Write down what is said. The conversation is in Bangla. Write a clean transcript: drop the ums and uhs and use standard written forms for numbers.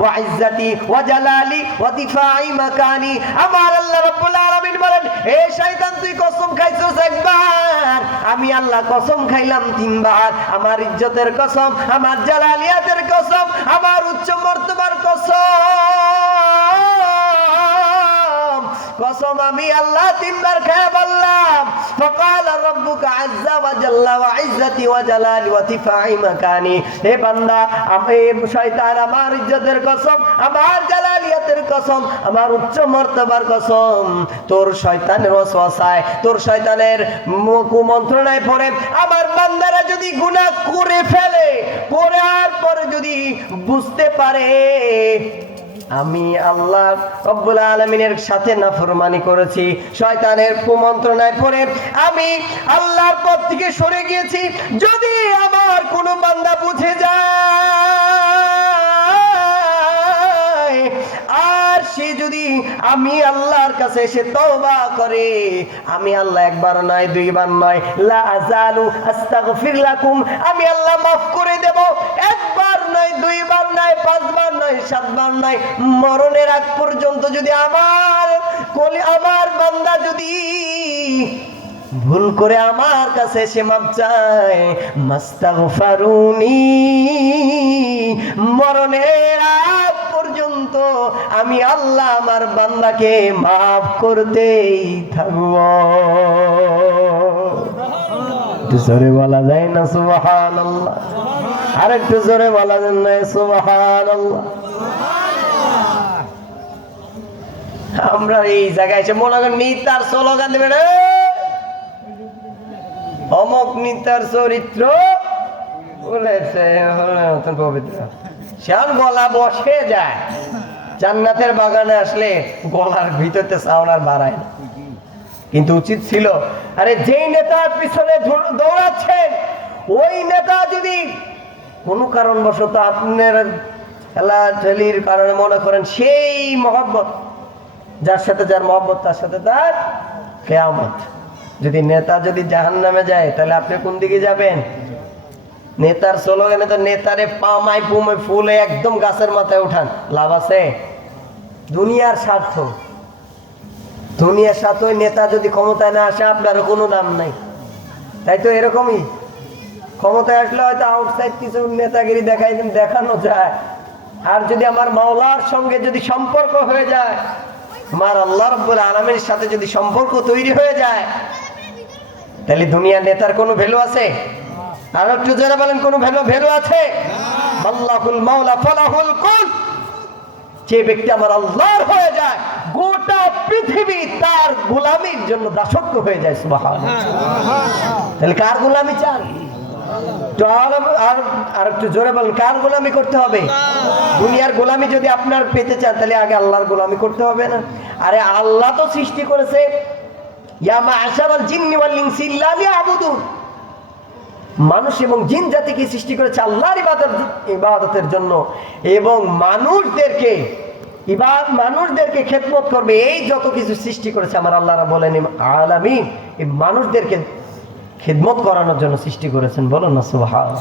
ওয়া ইজ্জতি ওয়া জালালি ওয়া দিফাই মাকানি। আমার আল্লাহ রাব্বুল আলামিন বলেন, এ শয়তান তুই কসম খাইছস একবার, আমি আল্লাহ কসম খাইলাম তিনবার। আমার ইজ্জতের কসম, আমার জালালিয়াতের কসম, আমার উচ্চ মর্তবার কসম আমি আল্লাহ তিনবার খেয়ে বললাম। فقال ربك عز وجل وعزتي وجلالي وارتفاع مكاني, হে বান্দা, আমি শয়তান আমার ইজ্জতের কসম, আমার জালালিয়াতের কসম, আমার উচ্চ মর্তবার কসম, তোর শয়তানের ওয়াসওয়াসায়, তোর শয়তানের কুমন্ত্রণায় পড়ে আমার বান্দারা যদি গুনাহ করে ফেলে, করার পরে যদি বুঝতে পারে আমি আল্লাহ রব্বুল আলামিনের সাথে নাফরমানি করেছি, শয়তানের কুমন্ত্রণায় পড়ে আমি আল্লাহর পথ থেকে সরে গিয়েছি, যদি আমার কোনো বান্দা বুঝে যায় আর সে যদি আমি আল্লাহর কাছে এসে তওবা করে, আমি আল্লাহ একবার নয় দুইবার নয়, লা আযালু আস্তাগফির লাকুম, আমি আল্লাহ মাফ করে দেব, একবার নয় দুইবার নয় পাঁচবার নয় সাতবার নয়, মরণের আগ পর্যন্ত যদি আমার বান্দা যদি ভুল করে আমার কাছে এসে মাপ চায়, মাস্তাগফারুনি, মরণের আগ পর্যন্ত আমি আল্লাহ আমার বান্দাকে মাফ করতেই থাকব। জোরে বলা যায় না সুবহানাল্লাহ? আর একটু জোরে বলা যায় না সুবহানাল্লাহ? আমরা এই জায়গায় এসে মনে করেন নিতার স্লোগান দেবেন, অমুক নিতার চরিত্র বলেছে পবিত্র, সেন গলা বসে যায়। জান্নাতের বাগানে আসলে গলার ভিতরতে সাউন্ড আর বাড়ায় না। কিন্তু উচিত ছিল, আরে যেই নেতার পিছনে দৌড়াচ্ছেন ওই নেতা যদি কোনো কারণবশত আপনার ঠেলাঠেলির কারণে মনে করেন সেই মহব্বত, যার সাথে যার মহব্বত তার সাথে তার কিয়ামত, যদি নেতা যদি জাহান্নামে যায় তাহলে আপনি কোন দিকে যাবেন? নেতার স্লোগানে তো নেতারে পামায় পুমে ফুলে একদম গাছের মাথায় উঠান, লাভ আছে? দুনিয়ার স্বার্থ, দুনিয়ার স্বার্থ। ওই নেতা যদি ক্ষমতায় না আসে আপনারও কোনো দাম নাই, তাই তো? এরকমই ক্ষমতায় আসলে হয়তো আউটসাইড কিছু নেতাগিরি দেখানো যায়, আর যদি আমার মাওলার সঙ্গে যদি সম্পর্ক হয়ে যায়, আমার আল্লাহ রাব্বুল আলামিনের সাথে যদি সম্পর্ক তৈরি হয়ে যায়, তাহলে দুনিয়ার নেতার কোনো ভ্যালু আছে? আর একটু যারা বলেন কোনো ভ্যালু আছে? আল্লাহুল মাওলা ফালাহুল কুল, যে ব্যক্তি আমার আল্লাহর হয়ে যায় গোটা পৃথিবী তার গোলামির জন্য দাসত্ব হয়ে যায়। সুবহানাল্লাহ। তাহলে কার গোলামি চান? আর একটু জোরে বলেন, কার গোলামি করতে হবে? দুনিয়ার গোলামি যদি আপনার পেতে চান তাহলে আগে আল্লাহর গোলামি করতে হবে না? আরে আল্লাহ তো সৃষ্টি করেছে, ইয়া মা'শারাল জিন্নি ওয়াল ইনসি ইল্লা লিয়াবুদুন, মানুষ এবং জিন জাতিকে সৃষ্টি করেছে আল্লাহর ইবাদতের জন্য, এবং মানুষদেরকে খেদমত করবে, এই যত কিছু সৃষ্টি করেছে আমার আল্লাহরা বলেন আলামিন, এই মানুষদেরকে খেদমত করানোর জন্য সৃষ্টি করেছেন। বলুন না সুবহানাল্লাহ।